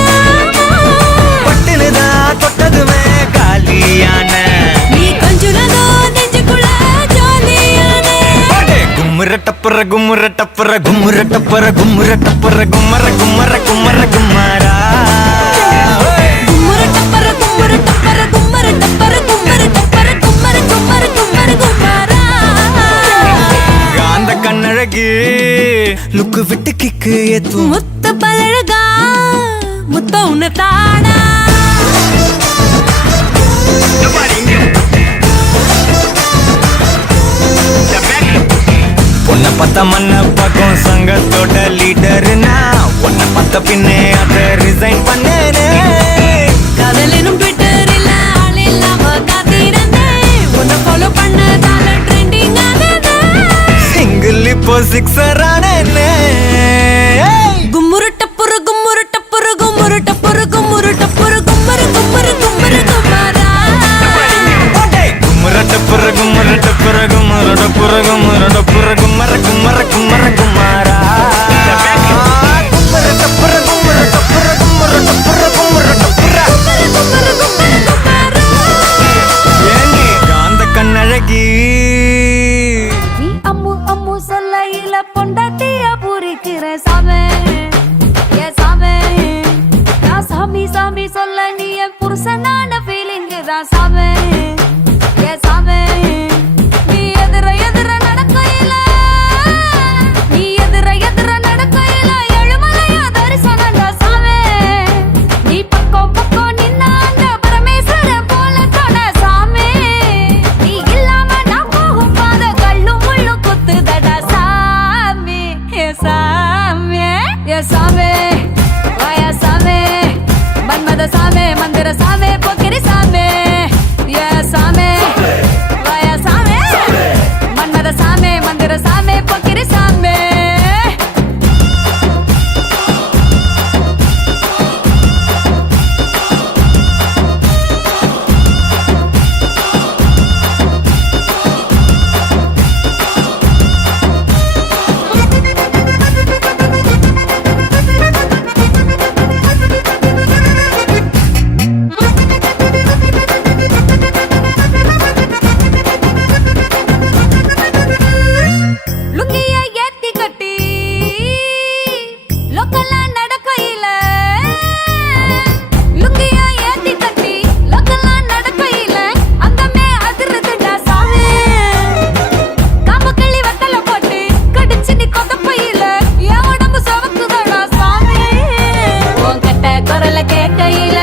பட்டினுதான் தொட்டதுமே காலியான நீ கொஞ்சுனதோ நெஞ்சுக்குள்ள ஜாலியானே கும்முற டப்பர கும்முற டப்பர கும்முற டப்பர கும்முற டப்பர கும்மர கும்மர கும்மர கும்மாரா கும்முரு டப்பர கும்முரு டப்பர கும்மரு டப்பர கும்மரு டப்பர கும்மரு கும்மரு கும்மரு கும்மாரா காந்த கண்ணழகு லுக்கு விட்டு கிக்கு ஏத்தும் முத்த பழகா முத்த உன்ன தாடா உன்னை பத்த மண்ண பக்கம் சங்கத்தோட லீடர்னா உன்னை பத்த பின்னே அத ரிசைன் பண்ணேனே காதலனும் ட்விட்டரில் ஆள் இல்லாம காத்திருந்தேன் உன்னை ஃபாலோ பண்ணதால ட்ரெண்டிங் ஆனது சிங்கிள் இப்போ சிக்ஸர் ஆனேனே கும்முரு டப்புரு கும்முரு டப்புரு கும்முரு டப்புரு கும்முரு டப்புரு கும்மரு கும்மரு கும்மரு கும்மாரா கும்மர டப்புற கும்மர டப்புற கும்மர டப்புற கும்மர டப்புற கும்மர கும்மர கும்மர குமாரா கும்மர டப்புற கும்மர டப்புற கும்மர டப்புற கும்மர டப்புற கும்மரு கும்மரு கும்மாரா ஏண்டி காந்த கண்ணழகி நீ அம்மு அம்மு சொல்லையில பொண்டாட்டிய பூரிக்கிற சாமே ஏ சாமே நான் சாமி சாமி சொல்ல நீ என் புருஷனான ஃபீலிங் தான் சாமே ஏ சாமே நீ எதிர எதிர நடக்கையில நீ எதிர எதிர நடக்கையில எழுமலையா தரிசனண்டா சாமே நீ பக்கம் பக்கம் நின்னா அந்த பரமேஸ்வரன் போல தொட சாமே நீ இல்லாம நான் போகும் பாத கல்லு முள்ளு குத்துதடா சாமி ஏ சாமி ஏ சாமி வாயா சாமி மன்மத சாமி மந்திர சாமி பொக்கிரி சாமி ஏ சாமி வாயா சாமி மன்மத சாமி மந்திர சாமி பொக்கிரி சாமி லோக்கலா நடக்கையில லுங்கியா ஏத்தி கட்டி லோக்கலா நடக்கையில அங்கமே அதிருதுடா சாமி காமக்கிளி வத்தல போட்டு கடிச்சு நீ கொதப்பையில என் உடம்பு சவக்குதடா சாமி உன் கட்ட குரல கேட்கையில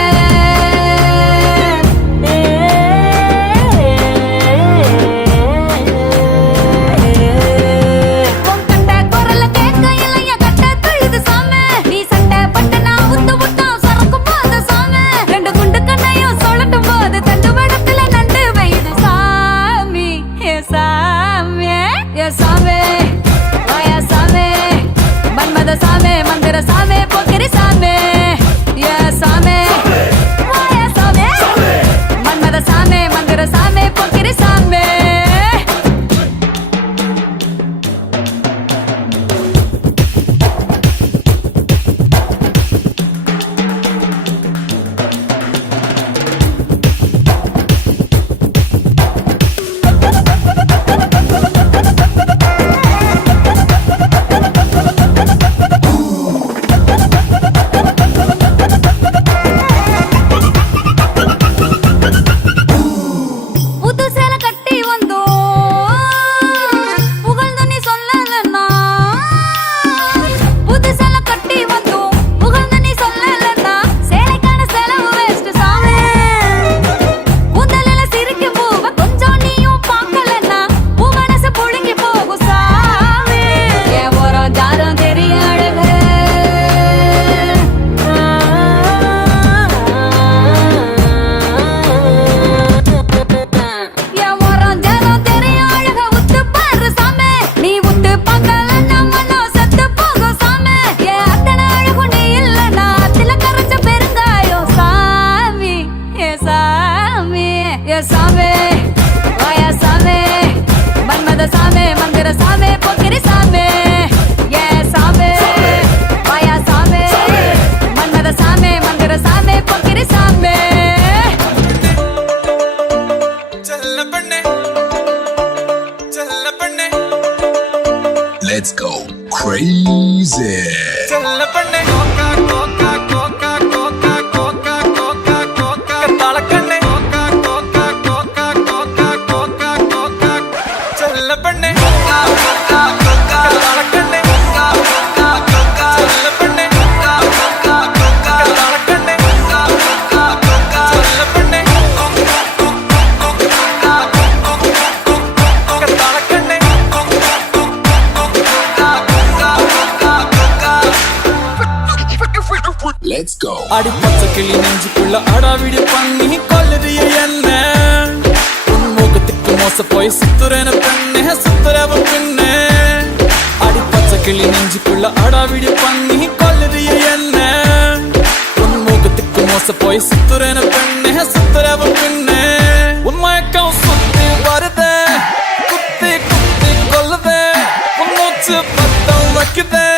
Let's go crazy. Let's go. அடி பச்சை கிளி நெஞ்சுக்குள்ள அடாவிடி பண்ணி கொல்லுறிய என்ன உன் முகத்துக்கு மோச போய் சுத்துறேன பெண்ணே சுத்துறவ பின்னே அடி பச்சை கிளி நெஞ்சுக்குள்ள அடாவிடி பண்ணி கொல்லுறிய என்ன உன் முகத்துக்கு மோச போய் சுத்துறேன பெண்ணே சுத்துறவ பின்னே உன் மயக்கம் சுத்தி வருதே குத்தி குத்தி கொல்லுதே உன் மூச்சு பத்தம் வைக்குதே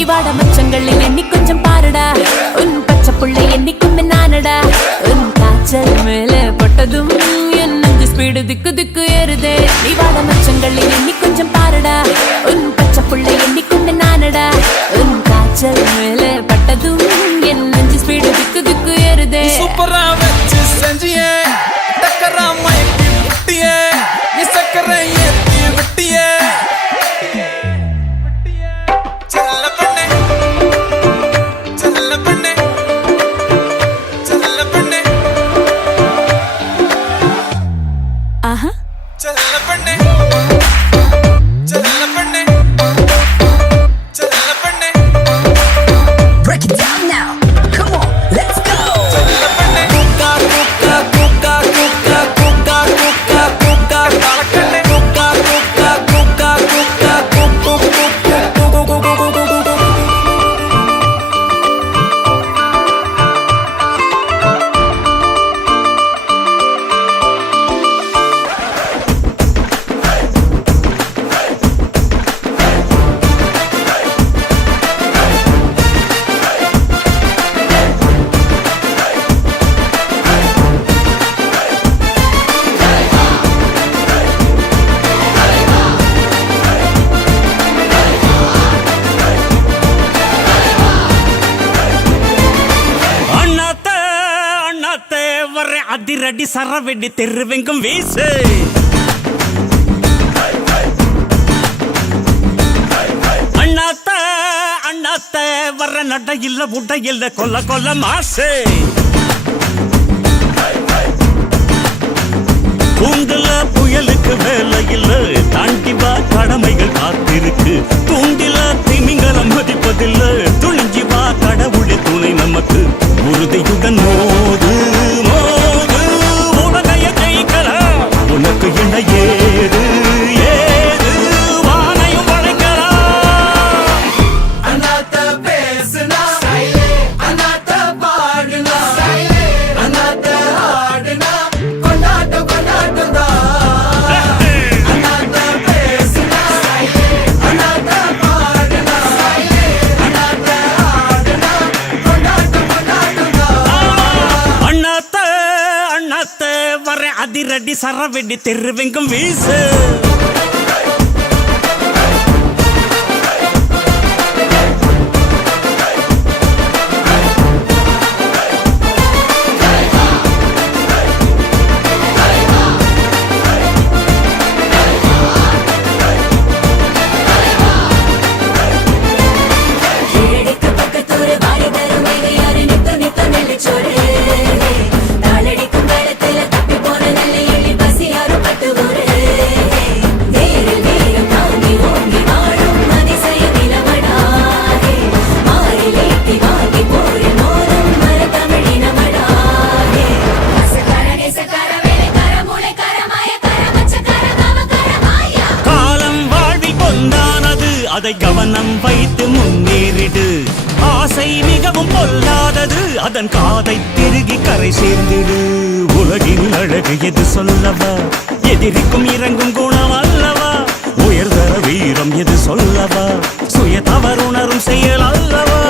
இவாட மச்சங்களில் எண்ணி கொஞ்சம் பாருடா உன் பச்சை புள்ளை எண்ணிக்கும் நானடா உன் காய்ச்சல் மேல பட்டதும் என் நெஞ்சு ஸ்பீடு திக்கு திக்கு ஏறுதே இவாட மச்சங்களில் எண்ணி கொஞ்சம் பாருடா உன் பச்சை புள்ளை எண்ணிக்கும் நானடா உன் காய்ச்சல் மேல பட்டதும் என் நெஞ்சு ஸ்பீடு திக்கு திக்கு ஏறுதே சூப்பரா வச்சு செஞ்சியே டக்கரா மயக்கி விட்டியே நீ சக்கரை ஏத்தி விட்டியே Break it down now. Come on, let's go. Kuka, kuka, kuka. அதிரடி சரவெடி தெருவெங்கும் வீசு அண்ணாத்த அண்ணாத்த வர்ற நட இல்ல உட இல்ல கொல்ல கொல்ல மாசு கூண்டுல புயலுக்கு வேலை இல்ல தாண்டி வா கடமைகள் காத்திருக்கு தூண்டில திமிங்கலம் மதிப்பதில்ல துணிஞ்சி வா கடவுளே துணை நமக்கு உறுதியுடன் மோது மோது உலகைய ஜெயிக்கலாம் உனக்கு என்ன ஏது ஏது வானையும் வளைக்கலாம் அண்ணாத்த பேசுனா அண்ணாத்த பாடுனா அண்ணாத்த ஆடுனா கொண்டாட்டம் கொண்டாட்டம் தான் அண்ணாத்த பேசுனா அண்ணாத்த பாடுனா அண்ணாத்த ஆடுனா கொண்டாட்டம் கொண்டாட்டம் தான் அண்ணாத்த அண்ணாத்த வர அதிரடி சரவெடி தெருவெங்கும் வீசு கீழடிக்கு பக்கத்தூரு வாரி தரும் யாரு நித்து நித்து நெல்லிச்சோறு தாளடிக்கும் காலத்துல தப்பி போன நல்ல எள்ளி பசி யாரும் பத்து ஊரு நேரில் நேரம் தாங்கி ஓங்கி வாழும் அதிசய நிலமடாகே மாறில் ஏத்தி வாங்கி போரில் மோதும் மர தமிழினமடாகே சக்கார நேசக்கார வேலைக்கார மூளைக்கார மாயக்கார மச்சக்கார காமக்கார மாயா காலம் வாழ்வில் பொந்தானது அதை கவனம் வைத்து முன்னேறிடு ஆசை மிகவும் பொல்லாதது அதன் காதை திருகி கரை சேர்ந்திடு உலகின் அழகு எது சொல்லவா எதிரிக்கும் இறங்கும் குணம் அல்லவா உயர்தர வீரம் எது சொல்லவா சுய தவறுணரும் செயல் அல்லவா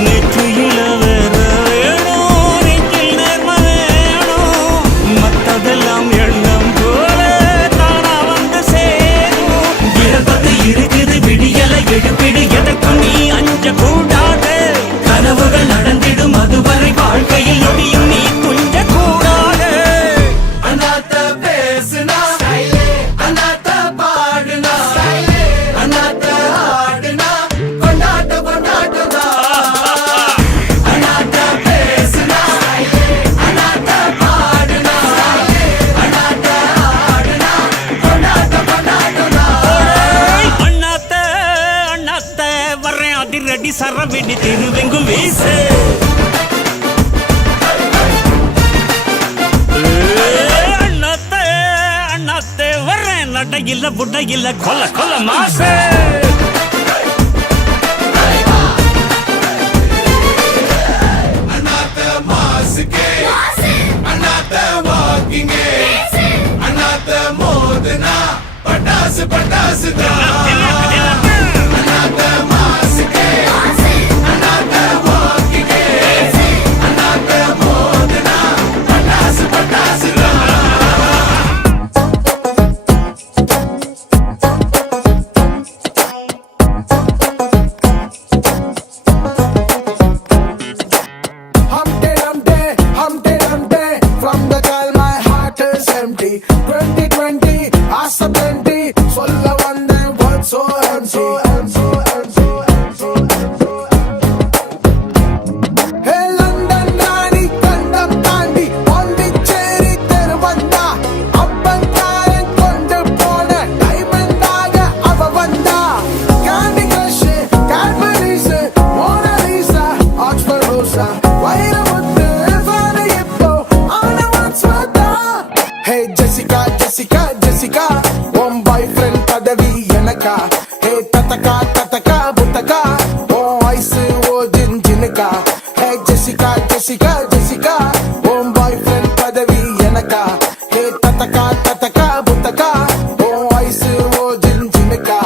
நேற்று இளவர வேணும் நெஞ்சில் நேர்ம வேணும் மற்றதெல்லாம் எண்ணம் போல தானா வந்து சேரும் இறப்பது இருக்குது விடியலை எடுப்பிடு எதற்கும் நீ அஞ்ச கூடாது கனவுகள் நடந்திடும் அதுவரை வாழ்க்கையில் நொடியும் நீ துஞ்ச கூடாது அண்ணாத்த பேசுனா அண்ணாத்த பாடுனா அண்ணாத்த ஆடுனா கொண்டாட்டம் கொண்டாட்டம் தான் அண்ணாத்த பேசுனா அண்ணாத்த பாடுனா அண்ணாத்த ஆடுனா கொண்டாட்டம் கொண்டாட்டம் தான் அண்ணாத்த அண்ணாத்த வர்றேன் அதிரடி சரவெடி திருவெங்கும் வீசு அண்ணாத்த அண்ணாத்த வர்றேன் நட இல்ல புட இல்ல கொல்ல கொல்ல மாசு அண்ணாத்த மாசுக்கே அண்ணாத்த வாக்கிங்கே அண்ணாத்த மோதுனா பட்டாசு பட்டாசு தான் அண்ணாத்த மாசுக்கே அண்ணாத்த வாக்கிங்கே அண்ணாத்த மோதுனா பட்டாசு பட்டாசு தான் Humpty Dumpty, from the girl my heart is empty. 2020, ஆசை plenty. சொல்ல வந்தேன் word so empty. Hey London ராணி கண்டம் தாண்டி பாண்டிச்சேரி தெரு வந்தா அப்பங்காரன் கொண்டு போன டைமண்டாக அவ வந்தா Candy Crush, Cadbury's, Mona Lisa, Oxford Rosa, Vairamuthu வான இப்போ ஆனவன் ஸ்வதா Hey Jessica, Jessica, Jessica, உன் boyfriend பதவி எனக்கா Hey தத்தக்கா தத்தக்கா புத்தக்கா உன் ஐசு ஓ ஜின்ஜினுக்கா Hey Jessica, Jessica, Jessica, உன் boyfriend பதவி எனக்கா Hey தத்தக்கா தத்தக்கா புத்தக்கா உன் ஐசு ஓ ஜின்ஜினுக்கா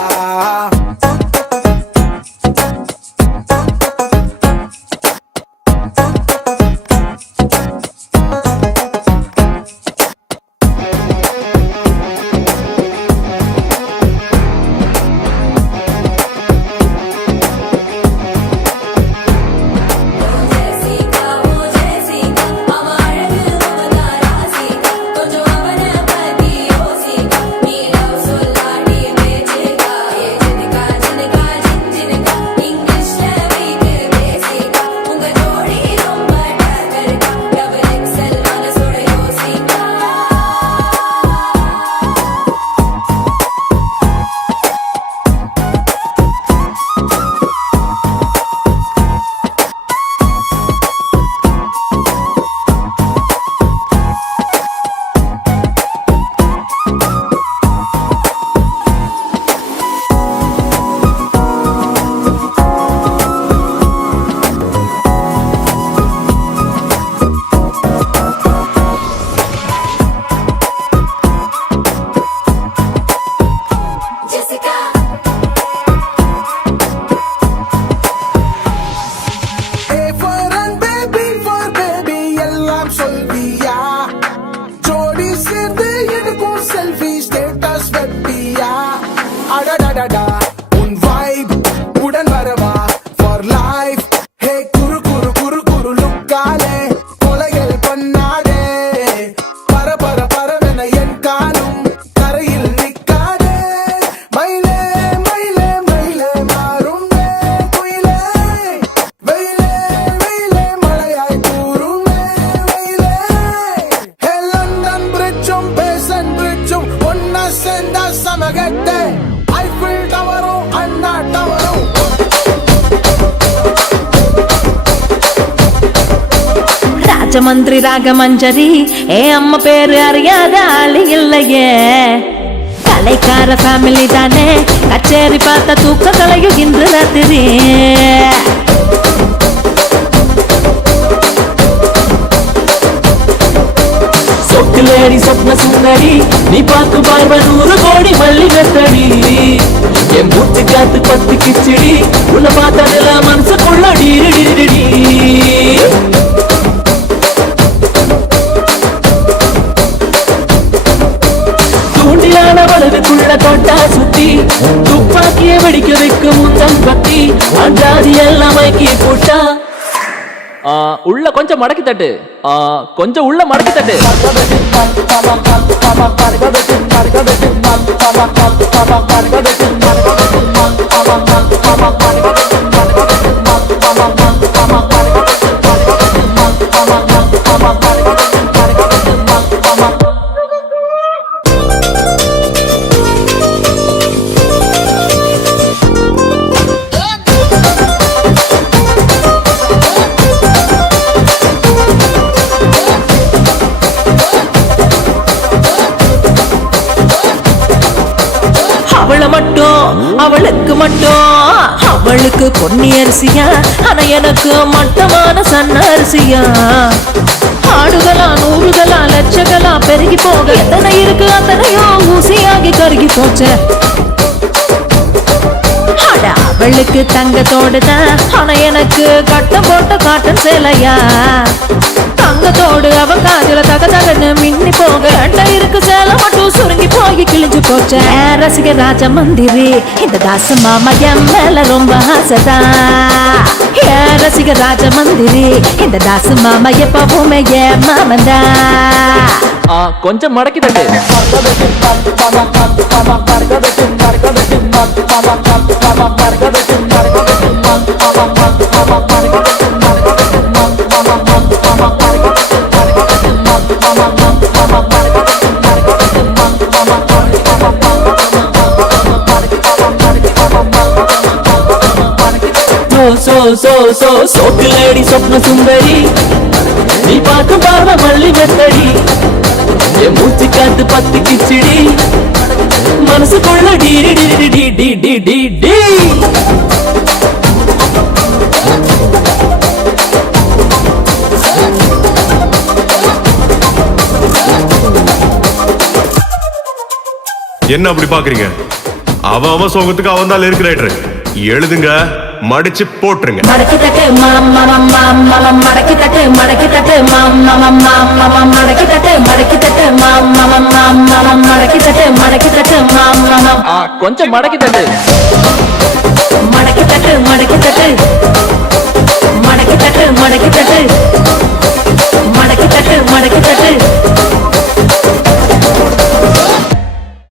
ராஜமந்திரி ராகமஞ்சரி அம்மா பேரு அறியாத ஆளு இல்லையே கலைக்கார ஃபேமிலி தானே கச்சேரி பார்த்த தூக்க கலையும் இன்று ராத்திரி சொக்குலேடி சொப்ன சுந்தரி நீ பார்த்து பார்வ 100 கோடி மல்லி மெத்தடி என் மூச்சு காத்து பத்து கிச்சடி உன்னை பார்த்ததெல்லாம் மனசுக்குள்ள டீடி தூண்டிலான வலதுக்குள்ள தொட்டா சுத்தி துப்பாக்கிய வெடிக்க வைக்கும் முந்தம் பத்தி அஞ்சாதி எல்லாம் மைக்கி போட்டா உள்ள கொஞ்சம் மடக்கி தட்டு கொஞ்சம் உள்ள மடக்கி தட்டு அவளுக்கு மட்டும் அவளுக்கு பொன்னி அரிசியா ஆனா எனக்கு மட்டமான சன்ன அரிசியா ஆடுகளா நூறுகளா லட்சங்களா பெருகி போக எத்தனை இருக்கு அத்தனையோ ஊசியாகி கருகி போச்ச அவளுக்கு தங்கத்தோடுதான் ஆனா எனக்கு கட்டம் போட்ட காட்டன் சேலையா தங்கத்தோடு அவன் காதுல தகன்னு மின்னி போக இருக்கு சேலை மட்டும் சுருங்கி போய் கிழிஞ்சு போச்ச ரசிக ராஜமந்திரி இந்த தாச மாமா என் மேல ரொம்ப ஆசைதா ரசிக ராஜமந்திரி இந்த தாச மாமா எப்பவுமே என் மாமந்தா கொஞ்சம் மடக்கி தட்டு சொக்குலேடி சொப்ன சுந்தரி நீ பார்க்கும் பார்வை மல்லி மெத்தடி என் மூச்சு காத்து பத்து கிச்சடி மனசுக்குள்ள டி என்ன அப்படி பாக்குறீங்க அவன் சோகத்துக்கு அவன் தான் லிரிக் ரைட்டர் எழுதுங்க மடிச்சு போட்டுருங்க மடக்கி தட்டு மாமா மடக்கி தட்டு மடக்கி தட்டு மாமா மடக்கி தட்டு மடக்கி தட்டு மாமா மடக்கி தட்டு மடக்கி தட்டு மாமா கொஞ்சம் மடக்கி தட்டு மடக்கி தட்டு மடக்கி தட்டு மடக்கி தட்டு மடக்கி தட்டு மடக்கி தட்டு மடக்கி தட்டு